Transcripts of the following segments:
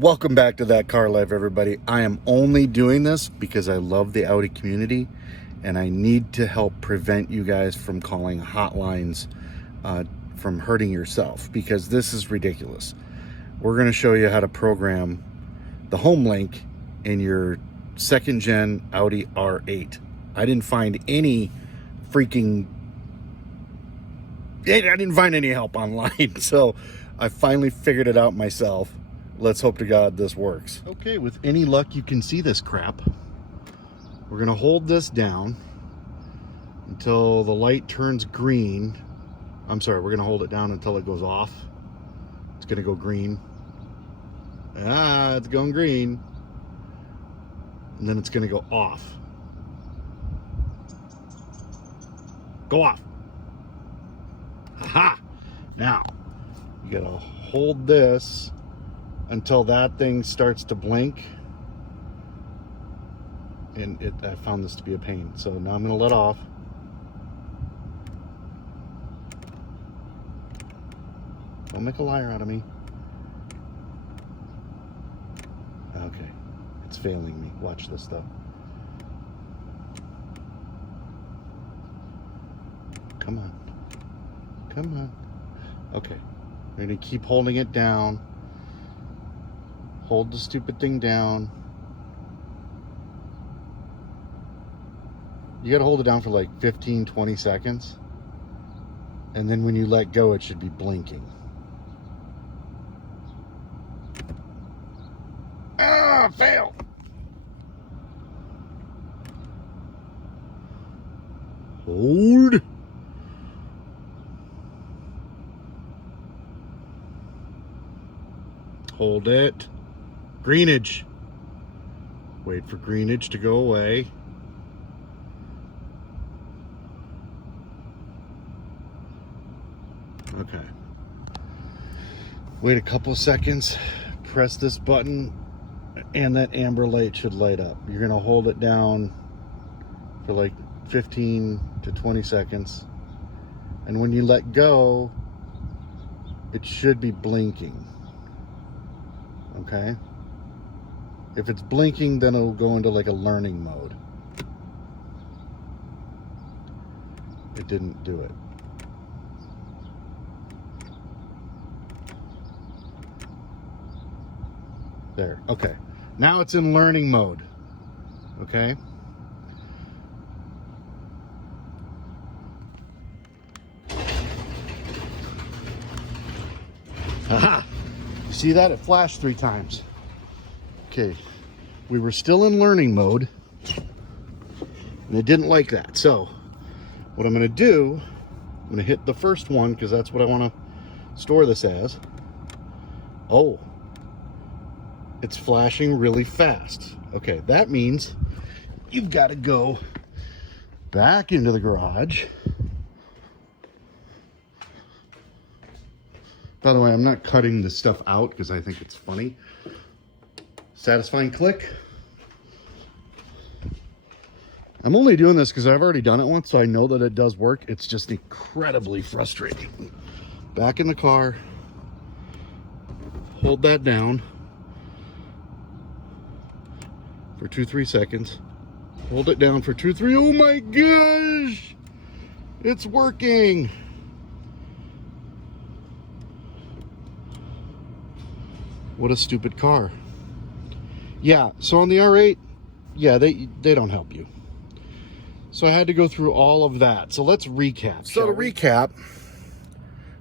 Welcome back to That Car Life, everybody. I am only doing this because I love the Audi community and I need to help prevent you guys from calling hotlines from hurting yourself, because this is ridiculous. We're going to show you how to program the home link in your second gen Audi R8. I didn't find any help online, so I finally figured it out myself. Let's hope to God this works. Okay, with any luck, you can see this crap. We're gonna hold this down until the light turns green. I'm sorry, we're gonna hold it down until it goes off. It's gonna go green. It's going green. And then it's gonna go off. Go off. Aha! Now, you gotta hold this until that thing starts to blink. And I found this to be a pain. So now I'm gonna let off. Don't make a liar out of me. Okay, it's failing me. Watch this though. Come on. Come on. Okay, we're gonna keep holding it down. Hold the stupid thing down. You gotta hold it down for like 15-20 seconds. And then when you let go, it should be blinking. Fail! Hold. Hold it. Greenage. Wait for greenage to go away. Okay. Wait a couple seconds. Press this button and that amber light should light up. You're going to hold it down for like 15 to 20 seconds. And when you let go, it should be blinking. Okay? If it's blinking, then it'll go into like a learning mode. It didn't do it. There. Okay. Now it's in learning mode. Okay? Aha! You see that? It flashed 3 times. Okay, we were still in learning mode and it didn't like that. So what I'm going to do, I'm going to hit the first one because that's what I want to store this as. Oh, it's flashing really fast. Okay, that means you've got to go back into the garage. By the way, I'm not cutting this stuff out because I think it's funny. Satisfying click. I'm only doing this because I've already done it once, so I know that it does work. It's just incredibly frustrating. Back in the car. Hold that down for 2-3 seconds. Hold it down for 2-3. Oh my gosh! It's working. What a stupid car. Yeah, so on the R8, yeah, they don't help you. So I had to go through all of that. So let's recap. So to recap,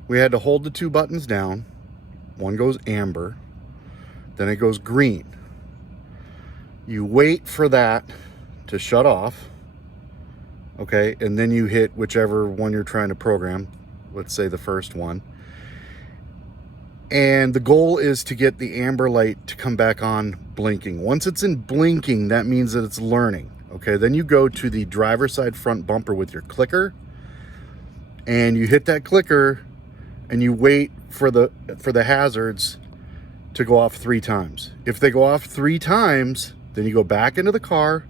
we had to hold the 2 buttons down. One goes amber, then it goes green. You wait for that to shut off, okay, and then you hit whichever one you're trying to program. Let's say the first one. And the goal is to get the amber light to come back on blinking. Once it's in blinking, that means that it's learning. Okay, then you go to the driver's side front bumper with your clicker and you hit that clicker and you wait for the hazards to go off 3 times. If they go off 3 times, then you go back into the car,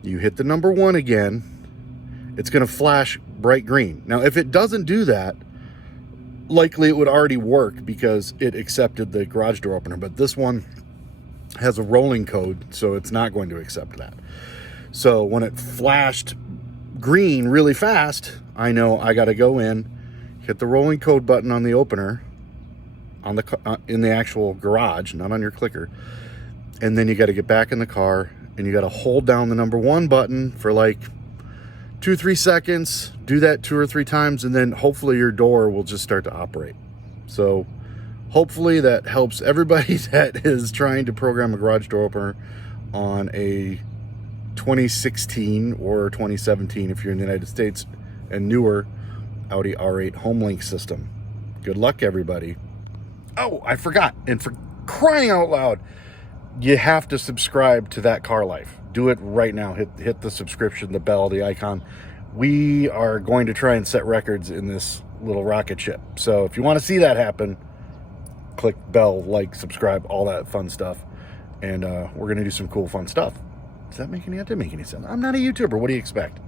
you hit the number 1 again, it's gonna flash bright green. Now, if it doesn't do that, likely it would already work because it accepted the garage door opener, but this one has a rolling code, so it's not going to accept that. So when it flashed green really fast, I know I got to go in, hit the rolling code button on the opener, on the in the actual garage, not on your clicker, and then you got to get back in the car and you got to hold down the number 1 button for like 2-3 seconds. Do that 2 or 3 times, and then hopefully your door will just start to operate. So hopefully that helps everybody that is trying to program a garage door opener on a 2016 or 2017, if you're in the United States, and newer Audi R8 HomeLink system. Good luck, everybody. Oh, I forgot. And for crying out loud, you have to subscribe to That Car Life. Do it right now. Hit the subscription, the bell, the icon. We are going to try and set records in this little rocket ship. So if you want to see that happen, click bell, like, subscribe, all that fun stuff. And we're going to do some cool, fun stuff. Does that make any sense? I'm not a YouTuber. What do you expect?